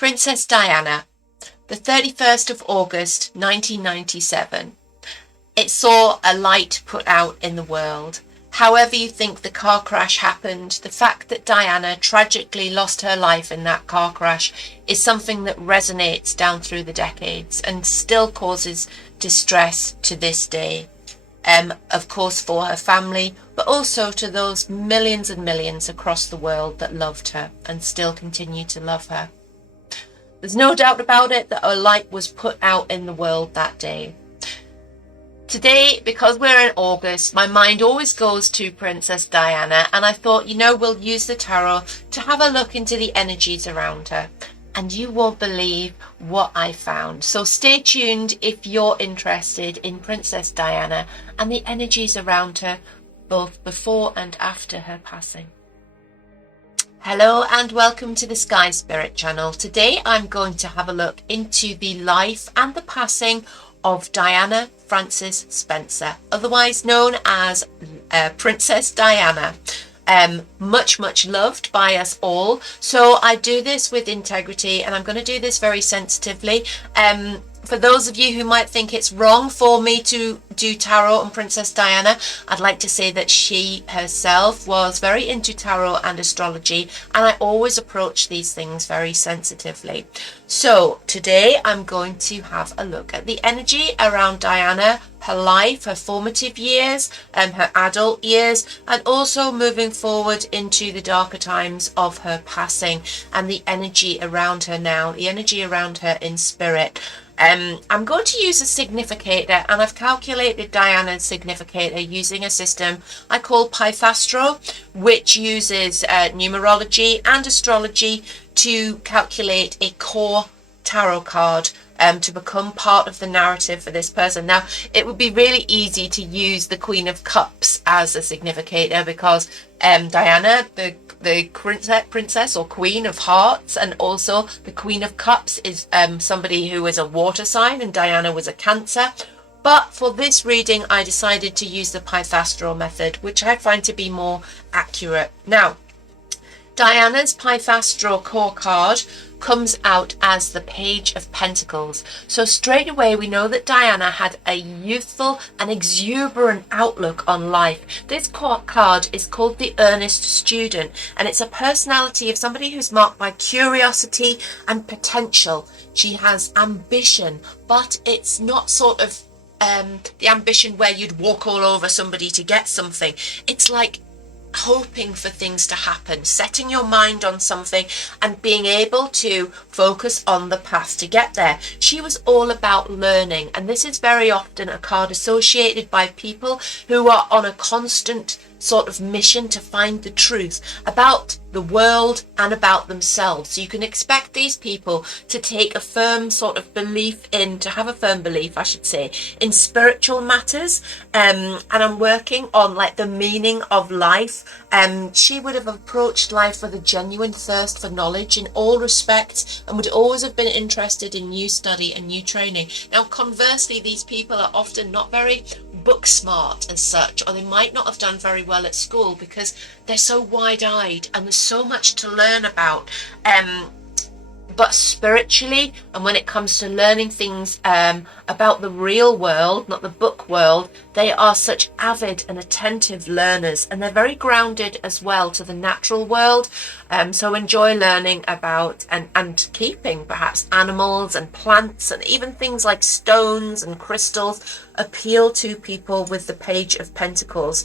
Princess Diana, the 31st of August 1997. It saw a light put out in the world. However you think the car crash happened, the fact that Diana tragically lost her life in that car crash is something that resonates down through the decades and still causes distress to this day. Of course for her family, but also to those millions and millions across the world that loved her and still continue to love her. There's no doubt about it that a light was put out in the world that day. Today, because we're in August, my mind always goes to Princess Diana, and I thought, we'll use the tarot to have a look into the energies around her. And you won't believe what I found. So stay tuned if you're interested in Princess Diana and the energies around her, both before and after her passing. Hello and welcome to the Sky Spirit channel. Today I'm going to have a look into the life and the passing of Diana Frances Spencer, otherwise known as Princess Diana. Much loved by us all. So I do this with integrity, and I'm going to do this very sensitively. For those of you who might think it's wrong for me to do tarot on Princess Diana, I'd like to say that she herself was very into tarot and astrology, and I always approach these things very sensitively. So today I'm going to have a look at the energy around Diana, her life, her formative years, her adult years, and also moving forward into the darker times of her passing and the energy around her now, the energy around her in spirit. I'm going to use a significator, and I've calculated Diana's significator using a system I call Pythastro, which uses numerology and astrology to calculate a core tarot card to become part of the narrative for this person. Now, it would be really easy to use the Queen of Cups as a significator because Diana, the princess or Queen of Hearts, and also the Queen of Cups is somebody who is a water sign, and Diana was a Cancer. But for this reading, I decided to use the Pythastro method, which I find to be more accurate. Now, Diana's Pythastro core card comes out as the Page of Pentacles. So straight away we know that Diana had a youthful and exuberant outlook on life. This card is called the Earnest Student, and it's a personality of somebody who's marked by curiosity and potential. She has ambition, but it's not sort of the ambition where you'd walk all over somebody to get something. It's like hoping for things to happen, setting your mind on something and being able to focus on the path to get there. She was all about learning, and this is very often a card associated by people who are on a constant sort of mission to find the truth about the world and about themselves. So you can expect these people to take a firm sort of belief to have a firm belief, I should say, in spiritual matters. And I'm working on like the meaning of life. She would have approached life with a genuine thirst for knowledge in all respects, and would always have been interested in new study and new training. Now, conversely, these people are often not very book smart as such, or they might not have done very well at school because they're so wide-eyed and there's so much to learn about. But spiritually, and when it comes to learning things about the real world, not the book world, they are such avid and attentive learners, and they're very grounded as well to the natural world. So enjoy learning about and keeping perhaps animals and plants, and even things like stones and crystals appeal to people with the Page of Pentacles.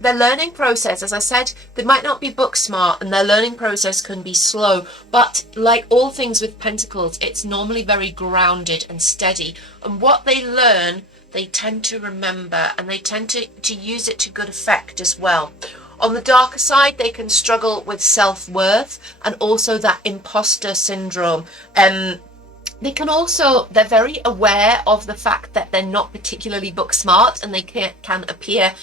Their learning process, as I said, they might not be book smart, and their learning process can be slow, but like all things with Pentacles, it's normally very grounded and steady, and what they learn they tend to remember, and they tend to use it to good effect as well. On the darker side, they can struggle with self-worth and also that imposter syndrome. They're very aware of the fact that they're not particularly book smart, and they can appear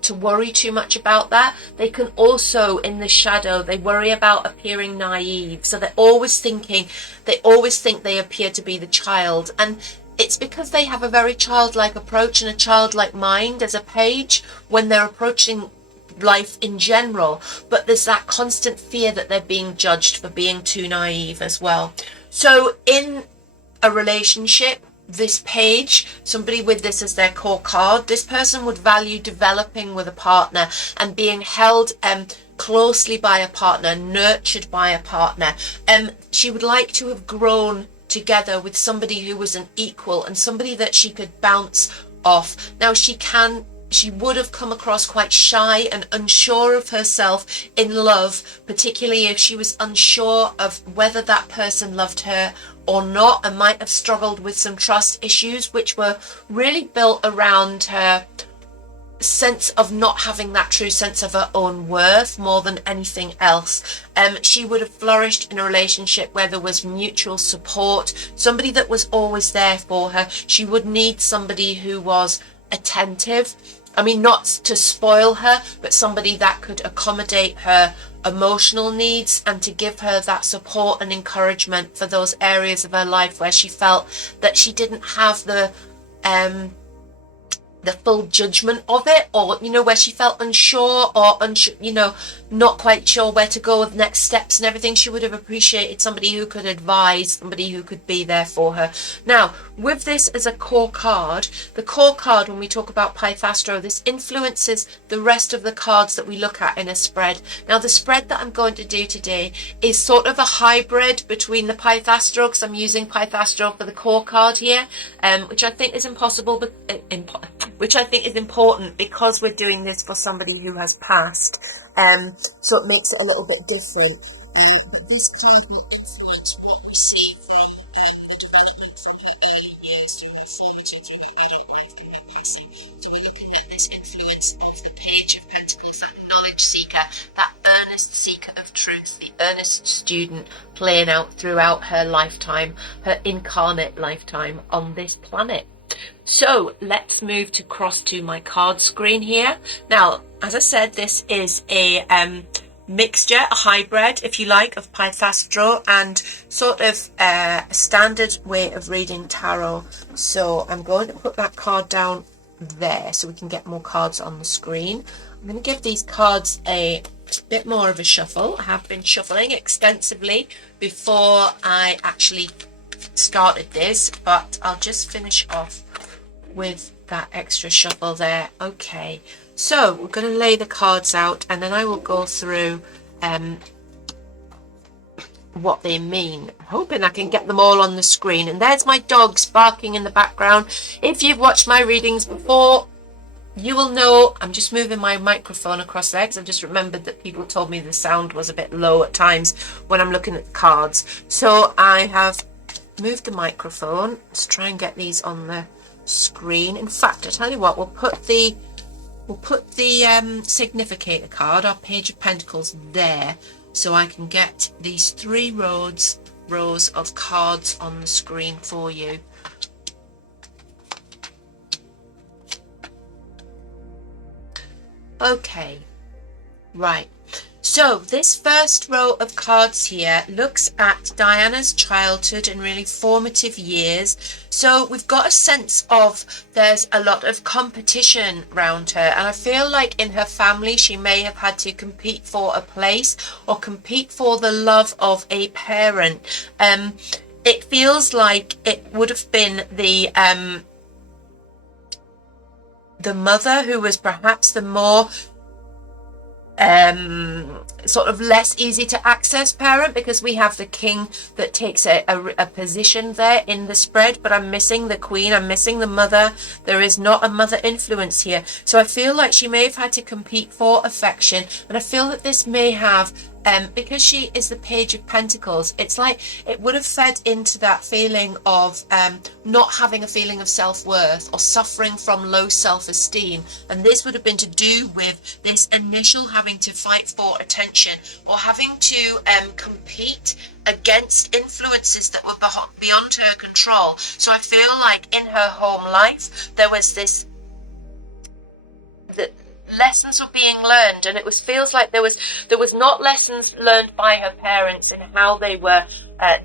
to worry too much about that. They can also, in the shadow, they worry about appearing naive. So they always think they appear to be the child. And it's because they have a very childlike approach and a childlike mind as a page when they're approaching life in general, but there's that constant fear that they're being judged for being too naive as well. So in a relationship, this page, somebody with this as their core card, this person would value developing with a partner and being held closely by a partner, nurtured by a partner. She would like to have grown together with somebody who was an equal and somebody that she could bounce off. Now she would have come across quite shy and unsure of herself in love, particularly if she was unsure of whether that person loved her or not, and might have struggled with some trust issues which were really built around her sense of not having that true sense of her own worth more than anything else. She would have flourished in a relationship where there was mutual support, somebody that was always there for her. She would need somebody who was attentive. I mean, not to spoil her, but somebody that could accommodate her emotional needs and to give her that support and encouragement for those areas of her life where she felt that she didn't have the full judgment of it, or where she felt unsure or not quite sure where to go with next steps and everything. She would have appreciated somebody who could advise, somebody who could be there for her. Now, with this as a core card, the core card, when we talk about Pythastro, this influences the rest of the cards that we look at in a spread. Now, the spread that I'm going to do today is sort of a hybrid between the Pythastro, because I'm using Pythastro for the core card here, which I think is impossible, but which I think is important because we're doing this for somebody who has passed. So it makes it a little bit different. But this card will influence what we see from the development from her early years through her formative, through her adult life, and her passing. So we're looking at this influence of the Page of Pentacles, that knowledge seeker, that earnest seeker of truth, the earnest student playing out throughout her lifetime, her incarnate lifetime on this planet. So let's move across to my card screen here. Now, as I said, this is a mixture, a hybrid, if you like, of Pythastro and sort of a standard way of reading tarot. So I'm going to put that card down there so we can get more cards on the screen. I'm going to give these cards a bit more of a shuffle. I have been shuffling extensively before I actually started this, but I'll just finish off with that extra shuffle there. Okay, so we're going to lay the cards out and then I will go through what they mean. I'm hoping I can get them all on the screen. And there's my dogs barking in the background. If you've watched my readings before, you will know I'm just moving my microphone across there because I've just remembered that people told me the sound was a bit low at times when I'm looking at the cards. So I have moved the microphone. Let's try and get these on the screen. In fact, I tell you what, we'll put the significator card, our Page of Pentacles, there, so I can get these 3 rows of cards on the screen for you. Okay, right. So this first row of cards here looks at Diana's childhood and really formative years. So we've got a sense of there's a lot of competition around her, and I feel like in her family she may have had to compete for a place or compete for the love of a parent. It feels like it would have been the mother who was perhaps the more sort of less easy to access parent, because we have the king that takes a position there in the spread, but I'm missing the queen, I'm missing the mother. There is not a mother influence here. So I feel like she may have had to compete for affection, and I feel that this may have because she is the Page of Pentacles, it's like it would have fed into that feeling of not having a feeling of self-worth or suffering from low self-esteem, and this would have been to do with this initial having to fight for attention or having to compete against influences that were beyond her control. So I feel like in her home life there was this lessons were being learned, and it feels like there was not lessons learned by her parents in how they were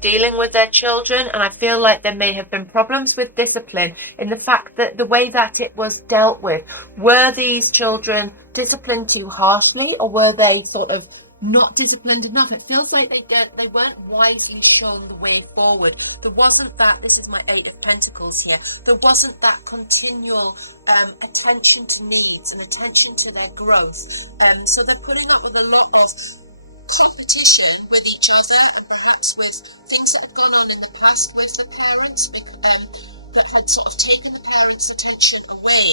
dealing with their children, and I feel like there may have been problems with discipline in the fact that the way that it was dealt with. Were these children disciplined too harshly, or were they sort of not disciplined enough? It feels like they weren't wisely shown the way forward. There wasn't that, this is my Eight of Pentacles here, there wasn't that continual attention to needs and attention to their growth. So they're putting up with a lot of competition with each other, and perhaps with things that have gone on in the past with the parents, that had sort of taken the parents' attention away,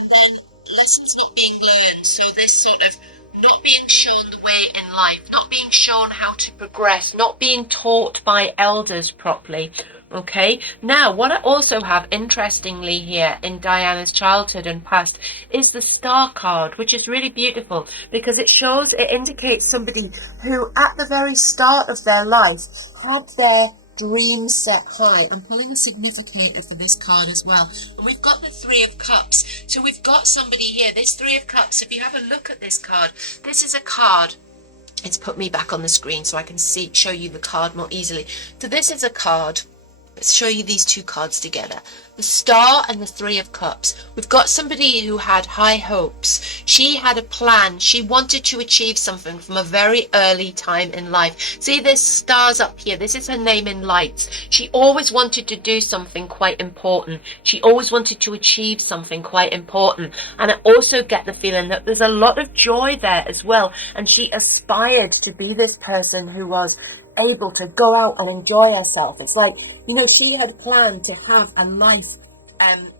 and then lessons not being learned. So this sort of not being shown the way in life, not being shown how to progress, not being taught by elders properly. Okay, now what I also have interestingly here in Diana's childhood and past is the Star card, which is really beautiful because it indicates somebody who at the very start of their life had their dreams set high. I'm pulling a significator for this card as well, and we've got the Three of Cups. So we've got somebody here, this Three of Cups. If you have a look at this card, this is a card. It's put me back on the screen so I can show you the card more easily. So this is a card. Let's show you these two cards together. The Star and the Three of Cups. We've got somebody who had high hopes. She had a plan. She wanted to achieve something from a very early time in life. See, there's stars up here. This is her name in lights. She always wanted to do something quite important. She always wanted to achieve something quite important. And I also get the feeling that there's a lot of joy there as well. And she aspired to be this person who was able to go out and enjoy herself. It's like, you know, she had planned to have a life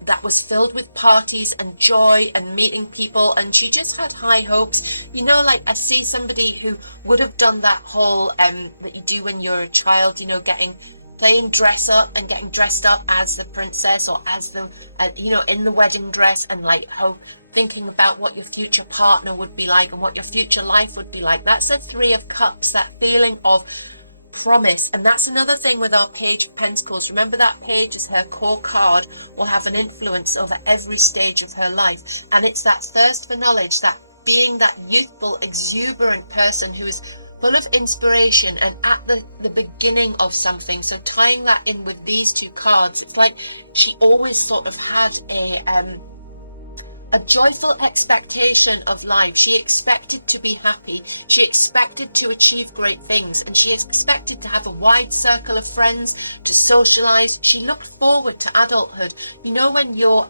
that was filled with parties and joy and meeting people, and she just had high hopes. You know, like I see somebody who would have done that whole that you do when you're a child, you know, playing dress up and getting dressed up as the princess or as the you know, in the wedding dress, and like thinking about what your future partner would be like and what your future life would be like. That's the Three of Cups, that feeling of promise. And that's another thing with our Page of Pentacles. Remember, that page is her core card, will have an influence over every stage of her life, and it's that thirst for knowledge, that being that youthful, exuberant person who is full of inspiration and at the beginning of something. So tying that in with these two cards, it's like she always sort of had a joyful expectation of life. She expected to be happy. She expected to achieve great things, and she expected to have a wide circle of friends, to socialize. She looked forward to adulthood. You know, when you're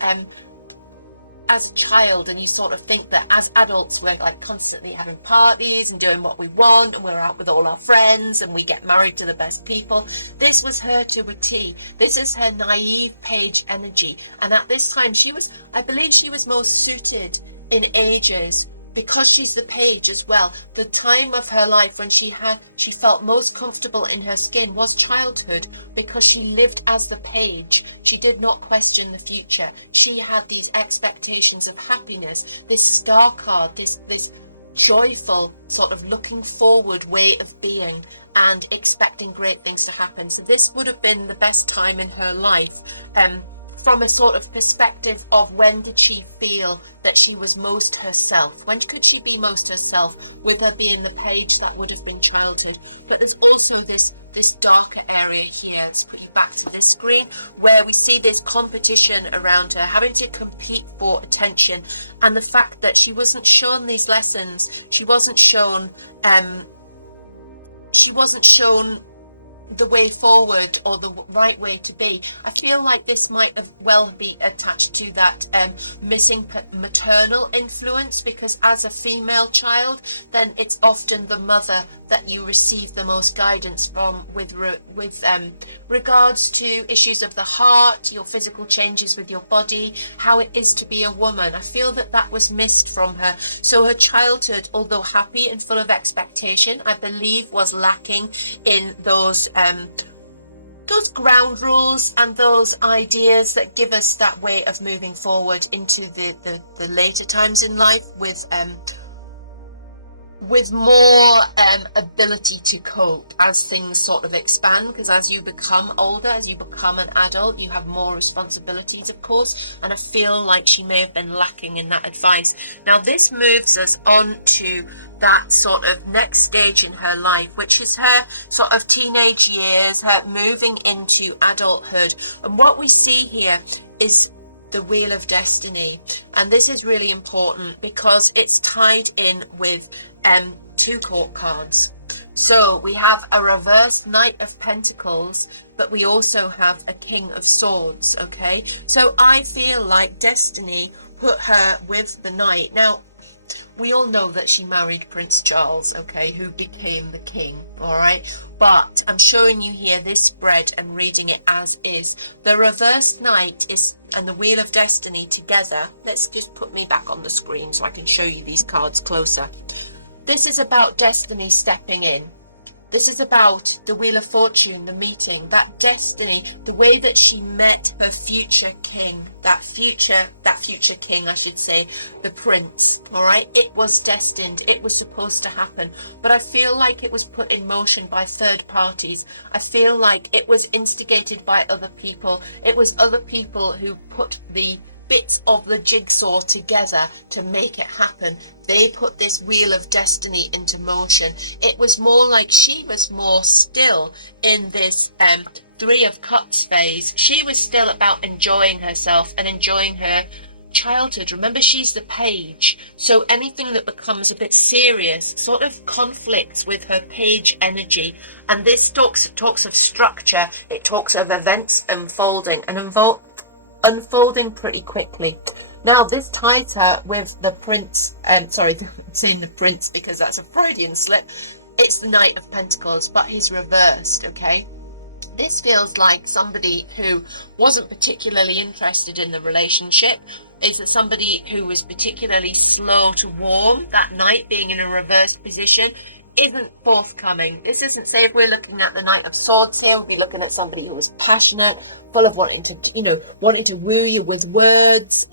as a child and you sort of think that as adults we're like constantly having parties and doing what we want, and we're out with all our friends and we get married to the best people. This was her to a T. This is her naive Page energy, and at this time I believe she was most suited in ages, because she's the Page as well. The time of her life when she felt most comfortable in her skin was childhood, because she lived as the Page. She did not question the future. She had these expectations of happiness, this Star card, this joyful sort of looking forward way of being and expecting great things to happen. So this would have been the best time in her life, from a sort of perspective of when did she feel that she was most herself? When could she be most herself? With her being the Page, that would have been childhood. But there's also this darker area here. Let's put you back to this screen, where we see this competition around her, having to compete for attention, and the fact that she wasn't shown these lessons. She wasn't shown the way forward or the right way to be. I feel like this might have well be attached to that missing maternal influence, because as a female child, then it's often the mother that you receive the most guidance from with regards to issues of the heart, your physical changes with your body, how it is to be a woman. I feel that that was missed from her. So her childhood, although happy and full of expectation, I believe was lacking in those ground rules and those ideas that give us that way of moving forward into the later times in life with more ability to cope as things sort of expand, because as you become older, as you become an adult, you have more responsibilities, of course, and I feel like she may have been lacking in that advice. Now this moves us on to that sort of next stage in her life, which is her sort of teenage years, her moving into adulthood. And what we see here is the Wheel of Destiny. And this is really important because it's tied in with 2 court cards. So we have a reversed Knight of Pentacles, but we also have a King of Swords, okay? So I feel like Destiny put her with the Knight. Now, we all know that she married Prince Charles, okay, who became the king, all right? But I'm showing you here this spread and reading it as is. The reversed Knight is and the Wheel of Destiny together. Let's just put me back on the screen so I can show you these cards closer. This is about Destiny stepping in. This is about the Wheel of Fortune, the meeting, that destiny, the way that she met her future king, that future king, I should say, the prince, all right? It was destined. It was supposed to happen. But I feel like it was put in motion by third parties. I feel like it was instigated by other people. It was other people who put the bits of the jigsaw together to make it happen. They put this Wheel of Destiny into motion. It was more like she was more still in this 3 of Cups phase. She was still about enjoying herself and enjoying her childhood. Remember, she's the page, so anything that becomes a bit serious sort of conflicts with her page energy. And this talks of structure. It talks of events unfolding and unfolding pretty quickly. Now this ties her with the prince, sorry, I'm saying the prince because that's a Freudian slip. It's the Knight of Pentacles, but he's reversed, okay? This feels like somebody who wasn't particularly interested in the relationship. Is it somebody who was particularly slow to warm? That Knight being in a reversed position isn't forthcoming. This isn't, say if we're looking at the Knight of Swords here, we'll be looking at somebody who was passionate, full of wanting to woo you with words,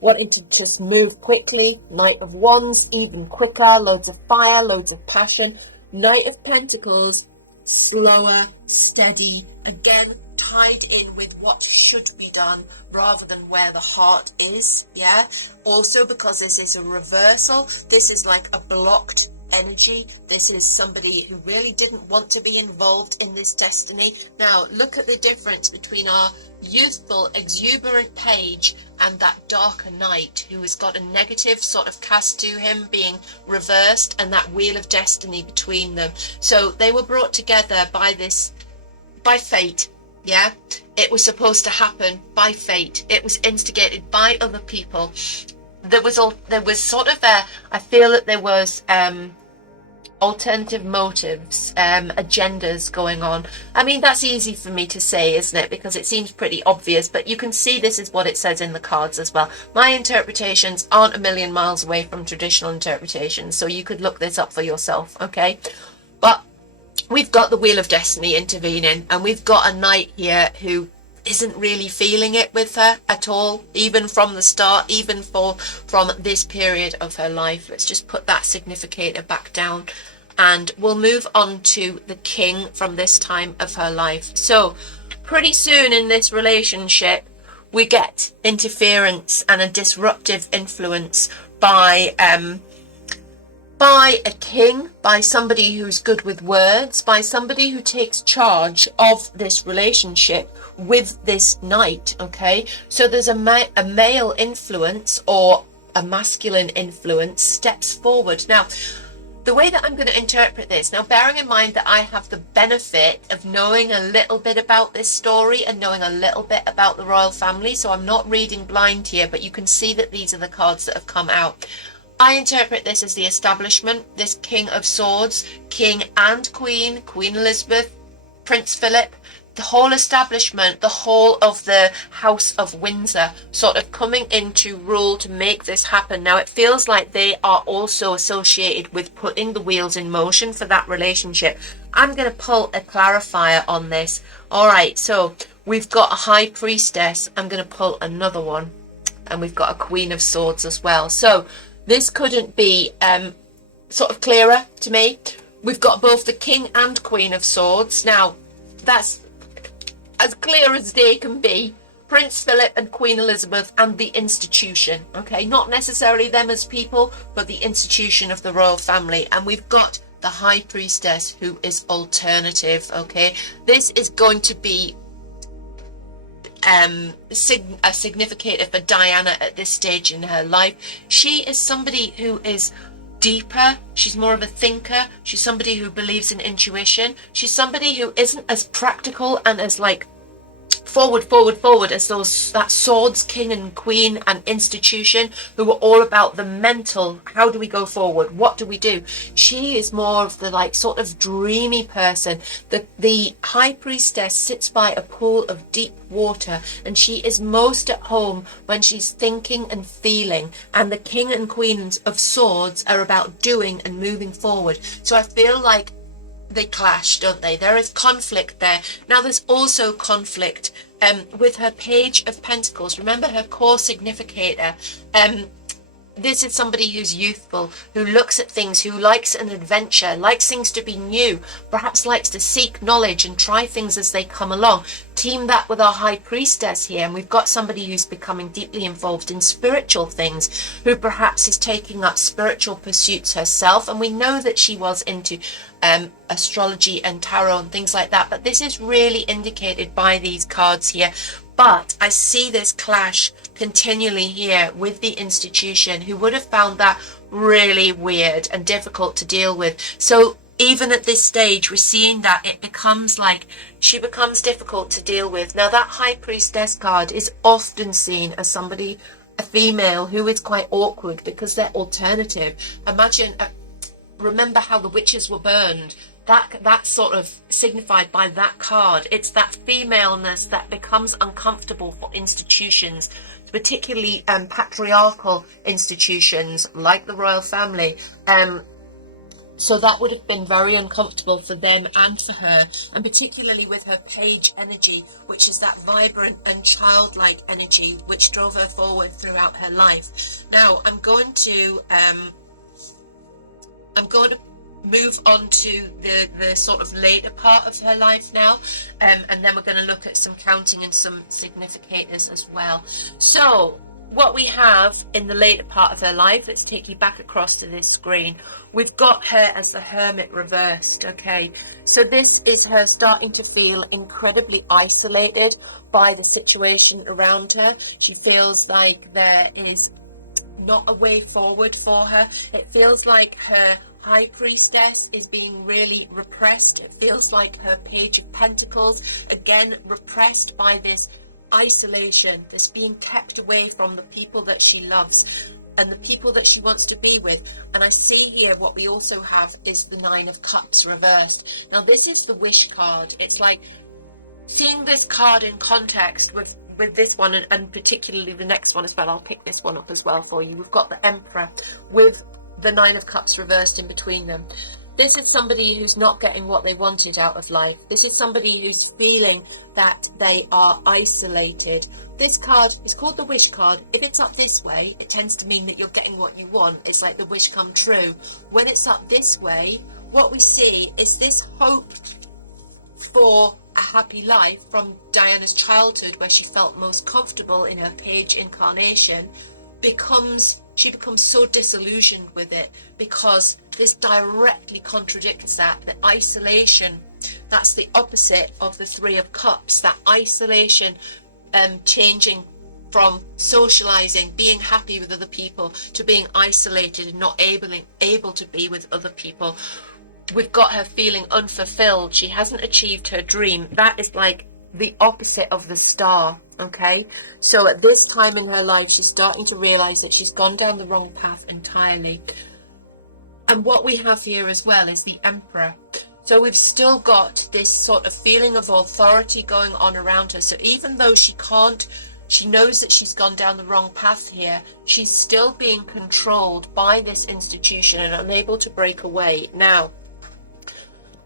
wanting to just move quickly. Knight of Wands, even quicker, loads of fire, loads of passion. Knight of Pentacles, slower, steady, again tied in with what should be done rather than where the heart is. Yeah, also because this is a reversal, this is like a blocked energy. This is somebody who really didn't want to be involved in this destiny. Now look at the difference between our youthful exuberant page and that darker Knight who has got a negative sort of cast to him being reversed, and that Wheel of Destiny between them. So they were brought together by fate. Yeah, it was supposed to happen by fate. It was instigated by other people. There was sort of I feel that there was alternative motives, agendas going on. I mean, that's easy for me to say, isn't it? Because it seems pretty obvious, but you can see this is what it says in the cards as well. My interpretations aren't a million miles away from traditional interpretations, so you could look this up for yourself, okay? But we've got the Wheel of Destiny intervening, and we've got a Knight here who isn't really feeling it with her at all, even from the start, even from this period of her life. Let's just put that significator back down, and we'll move on to the King from this time of her life. So pretty soon in this relationship we get interference and a disruptive influence by a king, by somebody who's good with words, by somebody who takes charge of this relationship with this Knight, okay? So there's a male influence or a masculine influence steps forward. Now, the way that I'm going to interpret this, now bearing in mind that I have the benefit of knowing a little bit about this story and knowing a little bit about the royal family, so I'm not reading blind here, but you can see that these are the cards that have come out. I interpret this as the establishment, this King of Swords, King and Queen, Queen Elizabeth, Prince Philip, the whole establishment, the whole of the House of Windsor sort of coming into rule to make this happen. Now it feels like they are also associated with putting the wheels in motion for that relationship. I'm going to pull a clarifier on this. All right, so we've got a High Priestess. I'm going to pull another one, and we've got a Queen of Swords as well. So this couldn't be sort of clearer to me. We've got both the King and Queen of Swords. Now, that's as clear as day can be. Prince Philip and Queen Elizabeth and the institution, okay? Not necessarily them as people, but the institution of the royal family. And we've got the High Priestess, who is alternative, okay? This is going to be a significator for Diana at this stage in her life. She is somebody who is deeper. She's more of a thinker. She's somebody who believes in intuition. She's somebody who isn't as practical and as like forward as that swords king and queen and institution who were all about the mental, how do we go forward, what do we do. She is more of the like sort of dreamy person. The high priestess sits by a pool of deep water, and she is most at home when she's thinking and feeling, and the king and queens of swords are about doing and moving forward. So I feel like they clash, don't they? There is conflict there. Now there's also conflict with her page of pentacles. Remember her core significator. This is somebody who's youthful, who looks at things, who likes an adventure, likes things to be new, perhaps likes to seek knowledge and try things as they come along. Team that with our high priestess here, and we've got somebody who's becoming deeply involved in spiritual things, who perhaps is taking up spiritual pursuits herself. And we know that she was into astrology and tarot and things like that, but this is really indicated by these cards here. But I see this clash continually here with the institution, who would have found that really weird and difficult to deal with. So even at this stage, we're seeing that it becomes like she becomes difficult to deal with. Now that high priestess card is often seen as somebody, a female, who is quite awkward because they're alternative. Imagine, remember how the witches were burned. That's sort of signified by that card. It's that femaleness that becomes uncomfortable for institutions, particularly patriarchal institutions like the royal family. So that would have been very uncomfortable for them and for her, and particularly with her page energy, which is that vibrant and childlike energy which drove her forward throughout her life. Now I'm going to move on to the sort of later part of her life now, and then we're going to look at some counting and some significators as well. So what we have in the later part of her life, let's take you back across to this screen. We've got her as the Hermit reversed. Okay, so this is her starting to feel incredibly isolated by the situation around her. She feels like there is not a way forward for her. It feels like her high priestess is being really repressed. It feels like her page of pentacles, again, repressed by this isolation, this being kept away from the people that she loves and the people that she wants to be with. And I see here what we also have is the Nine of Cups reversed. Now this is the wish card. It's like seeing this card in context with this one, and particularly the next one as well. I'll pick this one up as well for you. We've got the Emperor with the Nine of Cups reversed in between them. This is somebody who's not getting what they wanted out of life. This is somebody who's feeling that they are isolated. This card is called the Wish card. If it's up this way, it tends to mean that you're getting what you want. It's like the wish come true. When it's up this way, what we see is this hope for a happy life from Diana's childhood, where she felt most comfortable in her page incarnation, she becomes so disillusioned with it, because this directly contradicts that. The isolation, that's the opposite of the Three of Cups. That isolation, changing from socializing, being happy with other people, to being isolated and not able to be with other people. We've got her feeling unfulfilled. She hasn't achieved her dream. That is like the opposite of the Star. Okay, so at this time in her life, she's starting to realize that she's gone down the wrong path entirely. And what we have here as well is the Emperor. So we've still got this sort of feeling of authority going on around her. So even though she knows that she's gone down the wrong path here, she's still being controlled by this institution and unable to break away. Now,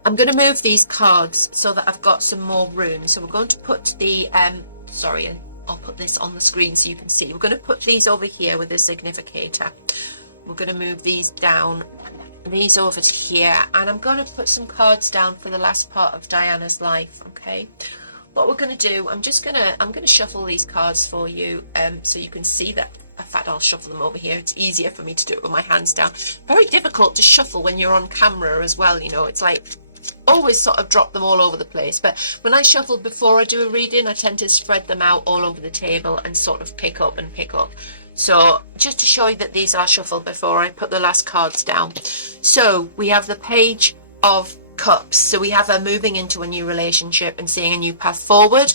I'm going to move these cards so that I've got some more room. So we're going to put the I'll put this on the screen so you can see. We're going to put these over here with the significator. We're going to move these down, these over to here, and I'm going to put some cards down for the last part of Diana's life. Okay, what we're going to do, I'm going to shuffle these cards for you, so you can see that. In fact, I'll shuffle them over here. It's easier for me to do it with my hands down. Very difficult to shuffle when you're on camera as well. You know, it's like, oh, always sort of drop them all over the place, but when I shuffle before I do a reading, I tend to spread them out all over the table and sort of pick up. So just to show you that these are shuffled before I put the last cards down. So we have the Page of Cups. So we have her moving into a new relationship and seeing a new path forward.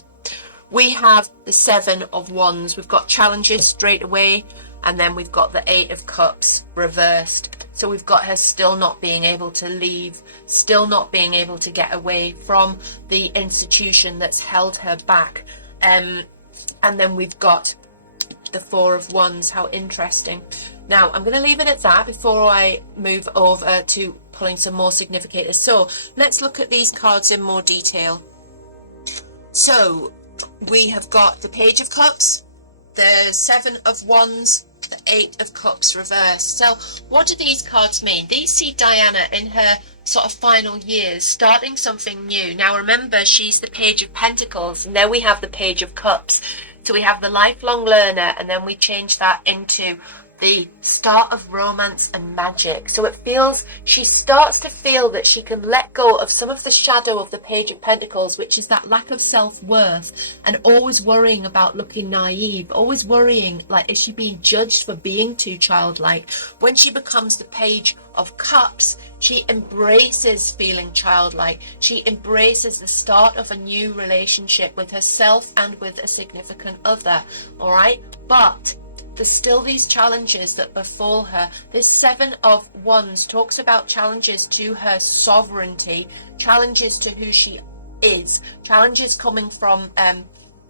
We have the Seven of Wands. We've got challenges straight away, and then we've got the Eight of Cups reversed. So we've got her still not being able to leave, still not being able to get away from the institution that's held her back. And then we've got the Four of Wands. How interesting. Now I'm going to leave it at that before I move over to pulling some more significators. So let's look at these cards in more detail. So we have got the Page of Cups, the Seven of Wands, the Eight of Cups reversed. So what do these cards mean? These see Diana in her sort of final years, starting something new. Now remember, she's the Page of Pentacles, and there we have the Page of Cups. So we have the lifelong learner, and then we change that into the start of romance and magic. So it feels, she starts to feel that she can let go of some of the shadow of the Page of Pentacles, which is that lack of self-worth and always worrying about looking naive, always worrying, like, is she being judged for being too childlike? When she becomes the Page of Cups, she embraces feeling childlike. She embraces the start of a new relationship with herself and with a significant other. All right, but there's still these challenges that befall her. This Seven of Wands talks about challenges to her sovereignty, challenges to who she is, challenges coming from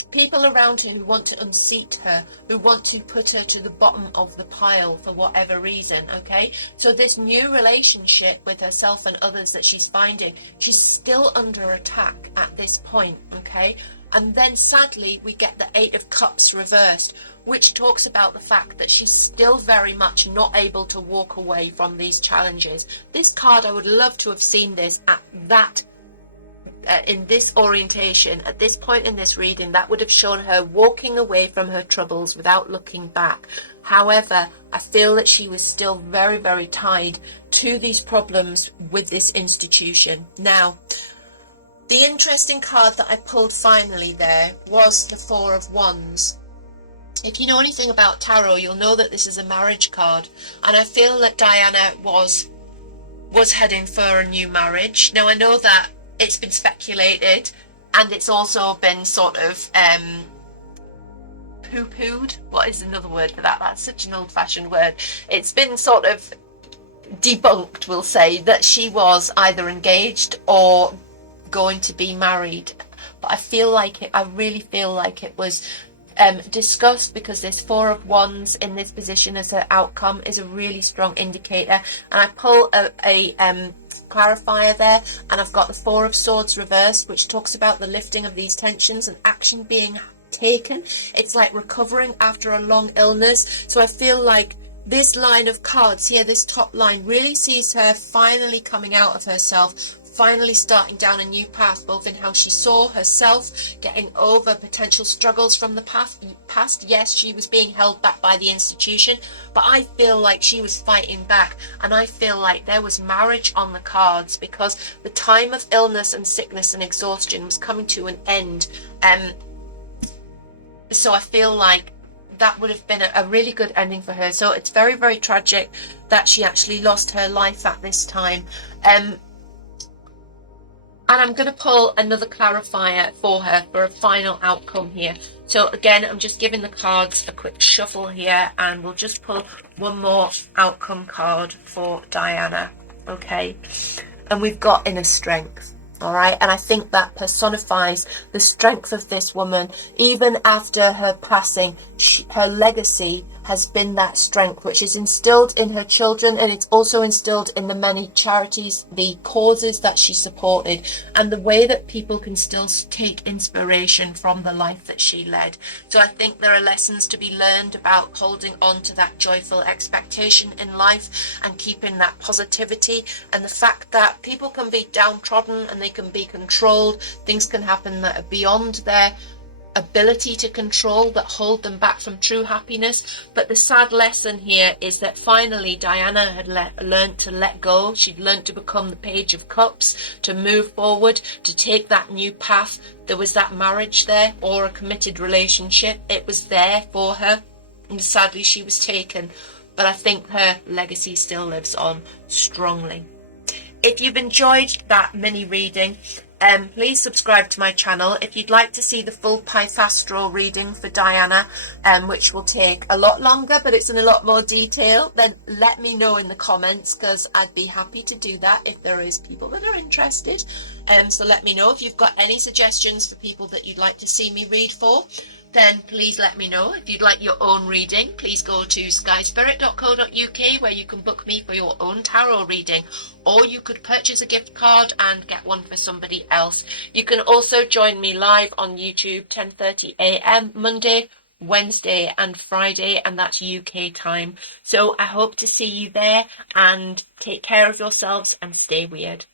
people around her who want to unseat her, who want to put her to the bottom of the pile for whatever reason. Okay, so this new relationship with herself and others that she's finding, she's still under attack at this point. Okay, and then sadly we get the Eight of Cups reversed, which talks about the fact that she's still very much not able to walk away from these challenges. This card, I would love to have seen this at that in this orientation, at this point in this reading. That would have shown her walking away from her troubles without looking back. However, I feel that she was still very, very tied to these problems with this institution. Now, the interesting card that I pulled finally there was the Four of Wands. If you know anything about tarot, you'll know that this is a marriage card, and I feel that Diana was heading for a new marriage. Now I know that it's been speculated, and it's also been sort of poo-pooed. What is another word for that? That's such an old-fashioned word. It's been sort of debunked, we'll say, that she was either engaged or going to be married. But I feel like I really feel like it was discussed, because this Four of Wands in this position as her outcome is a really strong indicator. And I pull a clarifier there, and I've got the Four of Swords reversed, which talks about the lifting of these tensions and action being taken. It's like recovering after a long illness. So I feel like this line of cards here, this top line, really sees her finally coming out of herself, finally starting down a new path, both in how she saw herself, getting over potential struggles from the past. Yes, she was being held back by the institution, but I feel like she was fighting back, and I feel like there was marriage on the cards, because the time of illness and sickness and exhaustion was coming to an end. So I feel like that would have been a really good ending for her. So it's very, very tragic that she actually lost her life at this time. And I'm going to pull another clarifier for her for a final outcome here. So again, I'm just giving the cards a quick shuffle here, and we'll just pull one more outcome card for Diana. Okay, and we've got Inner Strength. All right, and I think that personifies the strength of this woman. Even after her passing, her legacy has been that strength, which is instilled in her children, and it's also instilled in the many charities, the causes that she supported, and the way that people can still take inspiration from the life that she led. So I think there are lessons to be learned about holding on to that joyful expectation in life and keeping that positivity, and the fact that people can be downtrodden and they can be controlled. Things can happen that are beyond their ability to control that hold them back from true happiness. But the sad lesson here is that finally Diana had learned to let go. She'd learned to become the Page of Cups, to move forward, to take that new path. There was that marriage there, or a committed relationship. It was there for her, and sadly she was taken. But I think her legacy still lives on strongly. If you've enjoyed that mini reading, please subscribe to my channel. If you'd like to see the full Pythastro reading for Diana, which will take a lot longer, but it's in a lot more detail, then let me know in the comments, because I'd be happy to do that if there is people that are interested. So let me know if you've got any suggestions for people that you'd like to see me read for. Then please let me know. If you'd like your own reading, please go to skyspirit.co.uk, where you can book me for your own tarot reading, or you could purchase a gift card and get one for somebody else. You can also join me live on YouTube 10:30 a.m. Monday, Wednesday and Friday, and that's UK time. So I hope to see you there, and take care of yourselves and stay weird.